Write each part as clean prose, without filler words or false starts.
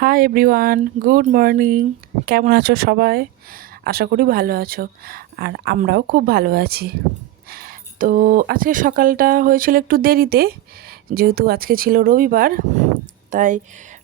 Hi everyone, good morning. কেমন আছো সবাই? আশা করি ভালো আছো, আর আমরাও খুব ভালো আছি। তো আজকে সকালটা হয়েছিল একটু দেরিতে, যেহেতু আজকে ছিল রবিবার। তাই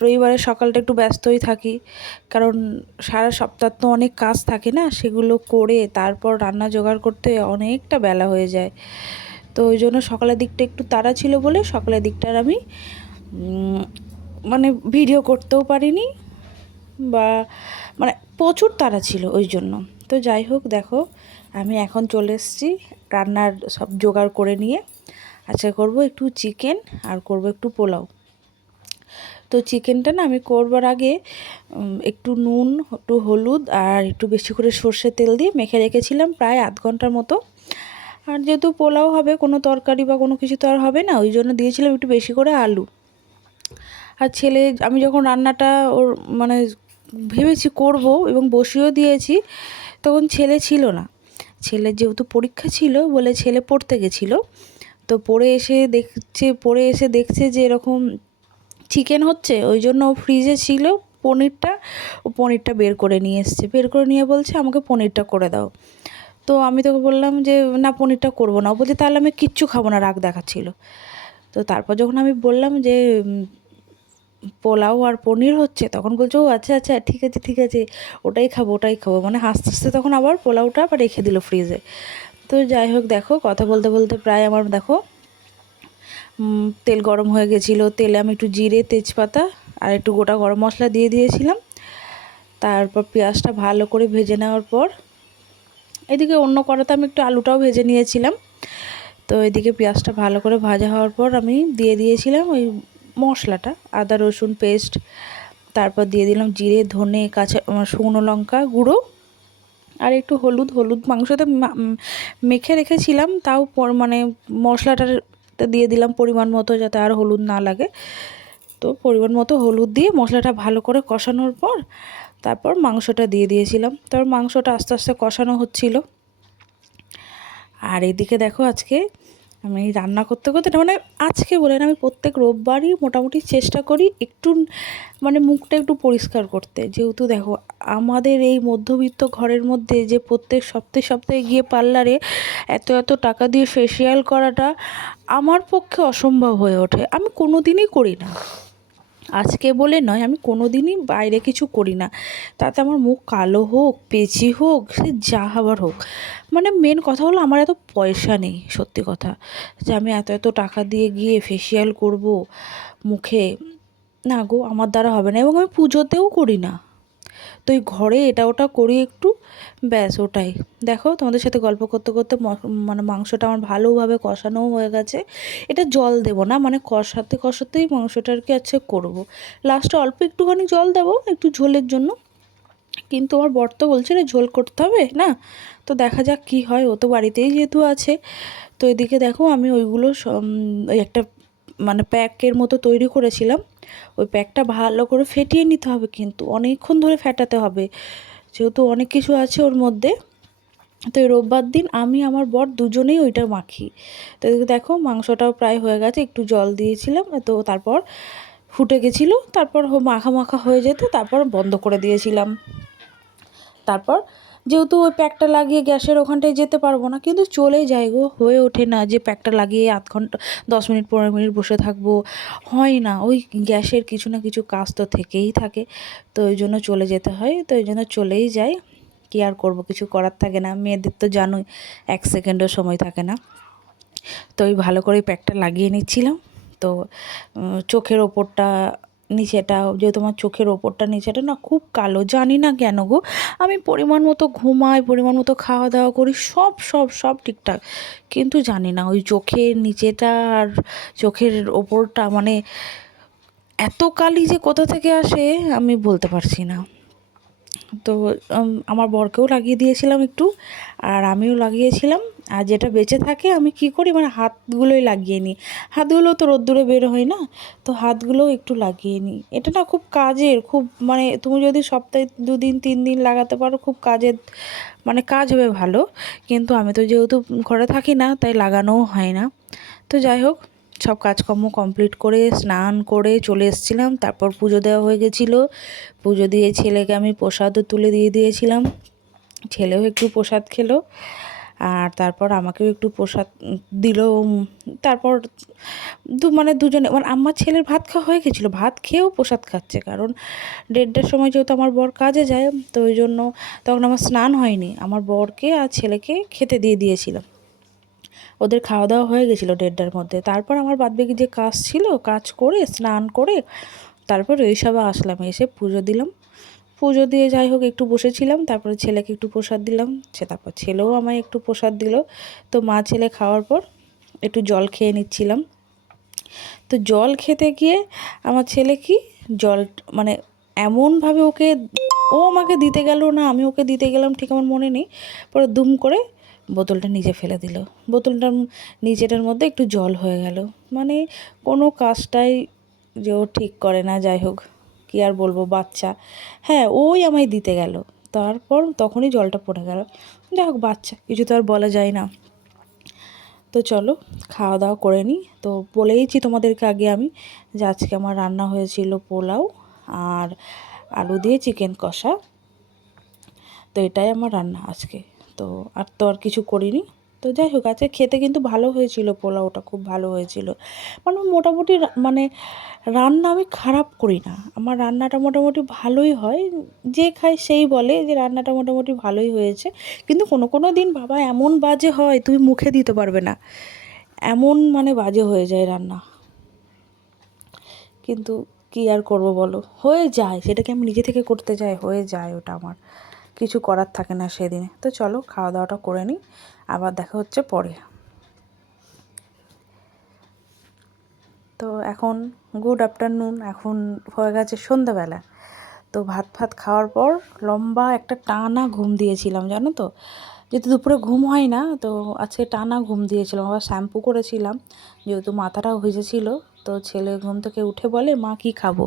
রবিবারের সকালটা একটু ব্যস্তই থাকি, কারণ সারা সপ্তাহ তো অনেক কাজ থাকে না, সেগুলো করে তারপর রান্না জোগাড় করতে অনেকটা বেলা হয়ে যায়। তো ওই জন্য সকালের দিকটা একটু তাড়া ছিল বলে সকালের দিকটার আমি মানে ভিডিও করতেও পারিনি, বা মানে প্রচুর তাড়া ছিল ওই জন্য। তো যাই হোক, দেখো আমি এখন চলে এসেছি রান্নার সব জোগাড় করে নিয়ে। আচ্ছা, করব একটু চিকেন আর করব একটু পোলাও। তো চিকেনটা না আমি করবার আগে একটু নুন, একটু হলুদ আর একটু বেশি করে সর্ষের তেল দিয়ে মেখে রেখেছিলাম প্রায় আধ ঘন্টার মতো। আর যেহেতু পোলাও হবে, কোনো তরকারি বা কোনো কিছু তো আর হবে না, ওই জন্য দিয়েছিলাম একটু বেশি করে আলু। আর ছেলে, আমি যখন রান্নাটা ওর মানে ভেবেছি করব এবং বসিয়েও দিয়েছি, তখন ছেলে ছিল না। ছেলের যেহেতু পরীক্ষা ছিল বলে ছেলে পড়তে গেছিলো। তো পড়ে এসে দেখছে যে এরকম চিকেন হচ্ছে, ওই জন্য ও ফ্রিজে ছিল পনিরটা, ও পনিরটা বের করে নিয়ে এসছে। বের করে নিয়ে বলছে আমাকে পনিরটা করে দাও। তো আমি তোকে বললাম যে না, পনিরটা করবো না। ও বলছে তাহলে আমি কিচ্ছু খাবো না, রাগ দেখাচ্ছিল। তো তারপর যখন আমি বললাম যে পোলাও আর পনির হচ্ছে, তখন বলছো ও আচ্ছা আচ্ছা, ঠিক আছে ঠিক আছে, ওটাই খাবো, মানে হাসতে হাসতে তখন আবার পোলাওটা আবার রেখে দিল ফ্রিজে। তো যাই হোক, দেখো কথা বলতে বলতে প্রায় আমার দেখো তেল গরম হয়ে গেছিলো। তেলে আমি একটু জিরে, তেজপাতা আর একটু গোটা গরম মশলা দিয়ে দিয়েছিলাম। তারপর পেঁয়াজটা ভালো করে ভেজে নেওয়ার পর এদিকে অন্য কড়াতে আমি একটু আলুটাও ভেজে নিয়েছিলাম। তো এদিকে পেঁয়াজটা ভালো করে ভাজা হওয়ার পর আমি দিয়ে দিয়েছিলাম ওই মশলাটা, আদা রসুন পেস্ট। তারপর দিয়ে দিলাম জিরে, ধনে, কাঁচা শুকনো লঙ্কা গুঁড়ো আর একটু হলুদ মাংসতে মেখে রেখেছিলাম, তাও মানে মশলাটা দিয়ে দিলাম পরিমাণ মতো, যাতে আর হলুদ না লাগে। তো পরিমাণ মতো হলুদ দিয়ে মশলাটা ভালো করে কষানোর পর তারপর মাংসটা দিয়ে দিয়েছিলাম। তারপর মাংসটা আস্তে আস্তে কষানো হচ্ছিল। আর এদিকে দেখো আজকে আমি রান্না করতে করতে, মানে আজকে বলে না, আমি প্রত্যেক রোববারই মোটামুটি চেষ্টা করি একটু মানে মুখটা একটু পরিষ্কার করতে। যেহেতু দেখো আমাদের এই মধ্যবিত্ত ঘরের মধ্যে যে প্রত্যেক সপ্তাহে সপ্তাহে গিয়ে পার্লারে এত এত টাকা দিয়ে ফেসিয়াল করাটা আমার পক্ষে অসম্ভব হয়ে ওঠে। আমি কোনো দিনই করি না, আজকে বলে নয়, আমি কোনো দিনই বাইরে কিছু করি না। তাতে আমার মুখ কালো হোক, পেঁচি হোক, সে যা হবার হোক। মানে মেন কথা হলো আমার এত পয়সা নেই, সত্যি কথা, যে আমি এত এত টাকা দিয়ে গিয়ে ফেসিয়াল করব মুখে। না গো, আমার দ্বারা হবে না, এবং আমি পুজোতেও করি না। তো এই ঘরে এটা ওটা করি একটু, ব্যাস ওটাই। দেখো তোমাদের সাথে গল্প করতে করতে মানে মাংসটা আমার ভালোভাবে কষানোও হয়ে গেছে। এটা জল দেব না, মানে কষাতে কষাতেই মাংসটা আর কি আছে করবো। লাস্টে অল্প একটুখানি জল দেবো একটু ঝোলের জন্য, কিন্তু আমার বর তো বলছে রে ঝোল করতে হবে না। তো দেখা যাক কি হয়, ও তো বাড়িতেই যেহেতু আছে। তো এদিকে দেখো আমি ওইগুলো ওই একটা মানে প্যাকের মতো তৈরি করেছিলাম। ওই প্যাকটা ভালো করে ফেটিয়ে নিতে হবে, কিন্তু অনেকক্ষণ ধরে ফেটাতে হবে, যেহেতু অনেক কিছু আছে ওর মধ্যে। তো এই রোববার দিন আমি আমার বর দুজনেই ওইটা মাখি। তো এদিকে দেখো মাংসটাও প্রায় হয়ে গেছে, একটু জল দিয়েছিলাম, তো তারপর ফুটে গেছিলো, তারপর মাখা মাখা হয়ে যেতে তারপর বন্ধ করে দিয়েছিলাম। তারপর যেহেতু ওই প্যাকটা লাগিয়ে গ্যাসের ওখানটায় যেতে পারবো না, কিন্তু চলে যাই গো, হয়ে ওঠে না যে প্যাকটা লাগিয়ে আধ ঘন্টা 10 মিনিট 15 মিনিট বসে থাকবো, হয় না। ওই গ্যাসের কিছু না কিছু কাজ তো থেকেই থাকে, তো ওই জন্য চলে যেতে হয়, তো ওই জন্য চলেই যাই। কী আর করবো, কিছু করার থাকে না, মেয়েদের তো জানোই 1 সেকেন্ডও সময় থাকে না। তো ওই ভালো করে প্যাকটা লাগিয়ে নিচ্ছিলাম। তো চোখের ওপরটা নিচেটা, যেহেতু আমার চোখের ওপরটা নিচেটা না খুব কালো, জানি না কেন গো। আমি পরিমাণ মতো ঘুমাই, পরিমাণ মতো খাওয়া দাওয়া করি, সব সব সব ঠিকঠাক, কিন্তু জানি না ওই চোখের নিচেটা আর চোখের ওপরটা মানে এত কালি যে কোথা থেকে আসে আমি বলতে পারছি না। তো আমার বরকেও লাগিয়ে দিয়েছিলাম একটু, আর আমিও লাগিয়েছিলাম। আর যেটা বেঁচে থাকে আমি কি করি, মানে হাতগুলোই লাগিয়ে নিই। হাতগুলো তো রোদ্দুরে বের হয় না, তো হাতগুলোও একটু লাগিয়ে নিই। এটা না খুব কাজের, খুব মানে তুমি যদি সপ্তাহে 2 দিন 3 দিন লাগাতে পারো, খুব কাজের, মানে কাজ হবে ভালো। কিন্তু আমি তো যেহেতু ঘরে থাকি না, তাই লাগানোও হয় না। তো যাই হোক, সব কাজকর্ম কমপ্লিট করে স্নান করে চলে এসেছিলাম। তারপর পুজো দেওয়া হয়ে গেছিলো। পুজো দিয়ে ছেলেকে আমি প্রসাদও তুলে দিয়ে দিয়েছিলাম। ছেলেও একটু প্রসাদ খেলো, আর তারপর আমাকেও একটু প্রসাদ দিল। তারপর দুজনে আমার ছেলের ভাত খাওয়া হয়ে গেছিলো, ভাত খেয়েও প্রসাদ খাচ্ছে, কারণ 1:30টার সময় যেহেতু আমার বর কাজে যায়, তো ওই জন্য তখন আমার স্নান হয়নি। আমার বরকে আর ছেলেকে খেতে দিয়ে দিয়েছিলাম। ওদের খাওয়া দাওয়া হয়ে গেছিলো 1:30টার মধ্যে। তারপর আমার বাদবাকি যে কাজ ছিল, কাজ করে স্নান করে তারপর এইসবে আসলাম, এসে পুজো দিলাম। পুজো দিয়ে যাই হোক একটু বসেছিলাম, তারপরে ছেলেকে একটু প্রসাদ দিলাম, তারপর ছেলেও আমায় একটু প্রসাদ দিল। তো মা ছেলে খাওয়ার পর একটু জল খেয়ে নিচ্ছিলাম। তো জল খেতে গিয়ে আমার ছেলে কি জল মানে এমনভাবে ও আমাকে দিতে গেল না, আমি ওকে দিতে গেলাম, ঠিক আমার মনে নেই। পরে দুম করে বোতলটা নিচে ফেলে দিল। বোতলটার নিচেটার মধ্যে একটু জল হয়ে গেল। মানে কোনো কাজটাই যে ও ঠিক করে না। যাই হোক, কী আর বলবো, বাচ্চা। হ্যাঁ, ওই আমায় দিতে গেল, তারপর তখনই জলটা পড়ে গেল। যাই হোক, বাচ্চা, কিছু তো আর বলা যায় না। তো চলো খাওয়া দাওয়া করে নিই। তো বলেইছি তোমাদেরকে আগে আমি যে আজকে আমার রান্না হয়েছিল পোলাও আর আলু দিয়ে চিকেন কষা। তো এটাই আমার রান্না আজকে। তো আর কিছু করিনি। তো যাই হোক, আজকে খেতে কিন্তু ভালো হয়েছিল, পোলাওটা খুব ভালো হয়েছিল। মানে মোটামুটি মানে রান্না আমি খারাপ করি না, আমার রান্নাটা মোটামুটি ভালোই হয়। যে খায় সেই বলে যে রান্নাটা মোটামুটি ভালোই হয়েছে। কিন্তু কোনো দিন বাবা এমন বাজে হয় তুমি মুখে দিতে পারবে না, এমন মানে বাজে হয়ে যায় রান্না। কিন্তু কী আর করবো বলো, হয়ে যায়, সেটাকে আমি নিজে থেকে করতে যাই, হয়ে যায়, ওটা আমার কিছু করার থাকে না সেদিনে। তো চলো খাওয়া দাওয়াটা করে নিই, আবার দেখা হচ্ছে পরে। তো এখন গুড আফটারনুন, এখন হয়ে গেছে সন্ধ্যাবেলা। তো ভাত খাওয়ার পর লম্বা একটা টানা ঘুম দিয়েছিলাম, জানো তো। যেহেতু দুপুরে ঘুম হয় না, তো আজকে টানা ঘুম দিয়েছিলাম। আবার শ্যাম্পু করেছিলাম, যেহেতু মাথাটাও ভিজেছিল। তো ছেলে ঘুম থেকে উঠে বলে, মা কী খাবো?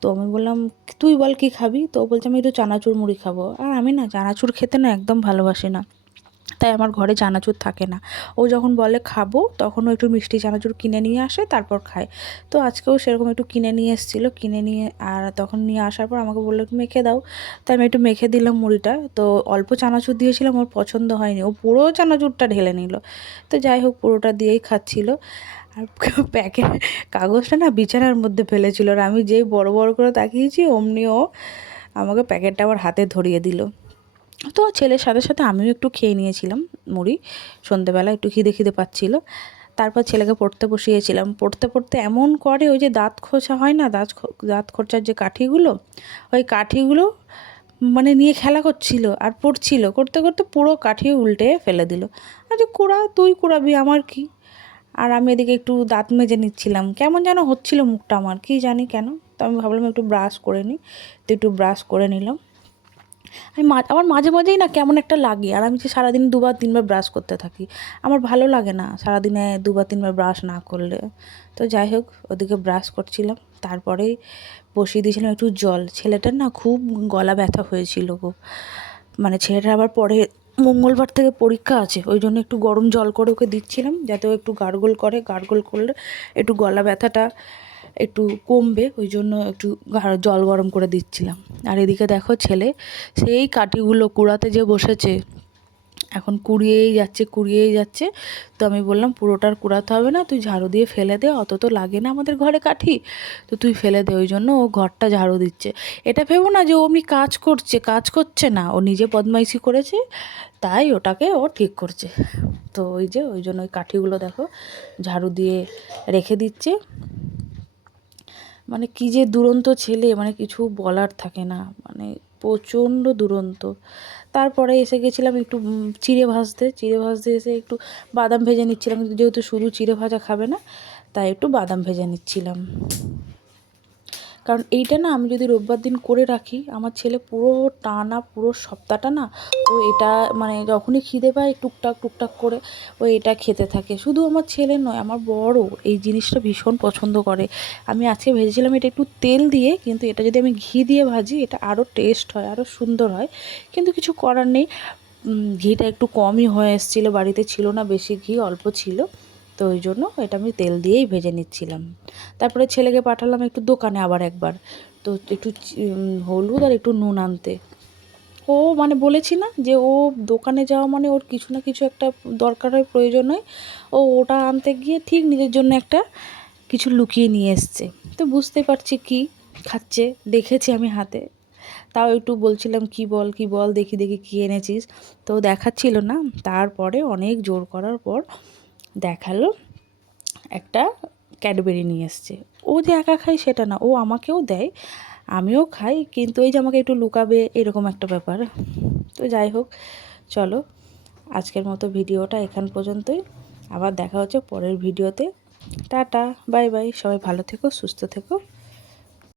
তো আমি বললাম, তুই বল কী খাবি? তো বলছে, আমি একটু চানাচুর মুড়ি খাবো। আর আমি না চানাচুর খেতে না একদম ভালোবাসি না, তাই আমার ঘরে চানাচুর থাকে না। ও যখন বলে খাবো, তখন ও একটু মিষ্টি চানাচুর কিনে নিয়ে আসে, তারপর খায়। তো আজকেও সেরকম একটু কিনে নিয়ে এসেছিলো, কিনে নিয়ে আর তখন নিয়ে আসার পর আমাকে বললো একটু মেখে দাও। তাই আমি একটু মেখে দিলাম মুড়িটা। তো অল্প চানাচুর দিয়েছিলাম, ওর পছন্দ হয়নি, ও পুরো চানাচুরটা ঢেলে নিল। তো যাই হোক, পুরোটা দিয়েই খাচ্ছিল। আর প্যাকেট কাগজটা না বিছানার মধ্যে ফেলেছিল, আর আমি যেই বড় বড় করে তাকিয়েছি, অমনি ও আমাকে প্যাকেটটা আবার হাতে ধরিয়ে দিল। তো ছেলের সাথে সাথে আমিও একটু খেয়ে নিয়েছিলাম মুড়ি। সন্ধেবেলা একটু খিদে পাচ্ছিলো। তারপর ছেলেকে পড়তে বসিয়েছিলাম। পড়তে এমন করে, ওই যে দাঁত খোঁচা হয় না, দাঁত খোঁচার যে কাঠিগুলো, ওই কাঠিগুলো মানে নিয়ে খেলা করছিল আর পড়ছিল। করতে পুরো কাঠি উল্টে ফেলে দিল। আচ্ছা, তুই কুড়াবি, আমার কি। আর আমি এদিকে একটু দাঁত মেজে নিচ্ছিলাম, কেমন যেন হচ্ছিল মুখটা আমার, কি জানি কেন। তো আমি ভাবলাম একটু ব্রাশ করে নিই, তো একটু ব্রাশ করে নিলাম। আমার মাঝে মাঝেই না কেমন একটা লাগে, আর আমি যে সারাদিন 2-3বার ব্রাশ করতে থাকি, আমার ভালো লাগে না সারাদিনে 2-3বার ব্রাশ না করলে। তো যাই হোক, ওদিকে ব্রাশ করছিলাম, তারপরেই বসিয়ে দিয়েছিলাম একটু জল। ছেলেটার না খুব গলা ব্যথা হয়েছিল গো, মানে ছেলেটার আবার পরে মঙ্গলবার থেকে পরীক্ষা আছে, ওই জন্য একটু গরম জল করে ওকে দিচ্ছিলাম, যাতে ও একটু গার্গল করলে একটু গলা ব্যথাটা একটু কমবে, ওই জন্য একটু জল গরম করে দিচ্ছিলাম। আর এদিকে দেখো, ছেলে সেই কাঠিগুলো কুড়াতে যে বসেছে, এখন কুড়িয়েই যাচ্ছে। তো আমি বললাম, পুরোটার কুড়াতে হবে না, তুই ঝাড়ু দিয়ে ফেলে দে, অত তো লাগে না আমাদের ঘরে কাঠি, তো তুই ফেলে দে। ওই জন্য ও ঘরটা ঝাড়ু দিচ্ছে। এটা ভেবো না যে ও কাজ করছে না, ও নিজে বদমাইশি করেছে, তাই ওটাকে ও ঠিক করছে। তো ওই জন্য ওই কাঠিগুলো দেখো ঝাড়ু দিয়ে রেখে দিচ্ছে। মানে কী যে দুরন্ত ছেলে, মানে কিছু বলার থাকে না, মানে প্রচণ্ড দুরন্ত। তারপরে এসে গেছিলাম একটু চিড়ে ভাজতে এসে একটু বাদাম ভেজে নিচ্ছিলাম, যেহেতু শুধু চিড়ে ভাজা খাবে না, তাই একটু বাদাম ভেজে নিচ্ছিলাম। কারণ এইটা না আমি যদি রোববার দিন করে রাখি, আমার ছেলে পুরো সপ্তাহটা না ও এটা মানে যখনই খিদে পায় টুকটাক করে ও এটা খেতে থাকে। শুধু আমার ছেলে নয়, আমার বড়ও এই জিনিসটা ভীষণ পছন্দ করে। আমি আজকে ভেজেছিলাম এটা একটু তেল দিয়ে, কিন্তু এটা যদি আমি ঘি দিয়ে ভাজি, এটা আরও টেস্ট হয়, আরও সুন্দর হয়। কিন্তু কিছু করার নেই, ঘিটা একটু কমই হয়ে এসেছিলো, বাড়িতে ছিল না বেশি ঘি, অল্প ছিল। তো তো ওই জন্য এটা আমি তেল দিয়েই ভেজে নিচ্ছিলাম। তারপরে ছেলেকে পাঠালাম একটু দোকানে আবার একবার, তো একটু হলুদ আর একটু নুন আনতে। ও মানে বলেছি না যে ও দোকানে যাওয়া মানে ওর কিছু না কিছু একটা দরকার হয়, প্রয়োজন হয়, ও ওটা আনতে গিয়ে ঠিক নিজের জন্য একটা কিছু লুকিয়ে নিয়ে এসছে। তো বুঝতে পারছি কি খাচ্ছে, দেখেছি আমি হাতে, তাও একটু বলছিলাম কি বল কি বল, দেখি দেখি কী এনেছিস। তো দেখাচ্ছিল না, তারপরে অনেক জোর করার পর দেখালো একটা ক্যাডবেরি নিয়ে এসছে। ও যে একা খায় সেটা না, ও আমাকেও দেয়, আমিও খাই, কিন্তু ওই যে আমাকে একটু লুকাবে এরকম একটা ব্যাপার। তো যাই হোক, চলো আজকের মতো ভিডিওটা এখান পর্যন্তই। আবার দেখা হচ্ছে পরের ভিডিওতে। টাটা, বাই বাই, সবাই ভালো থেকো, সুস্থ থেকো।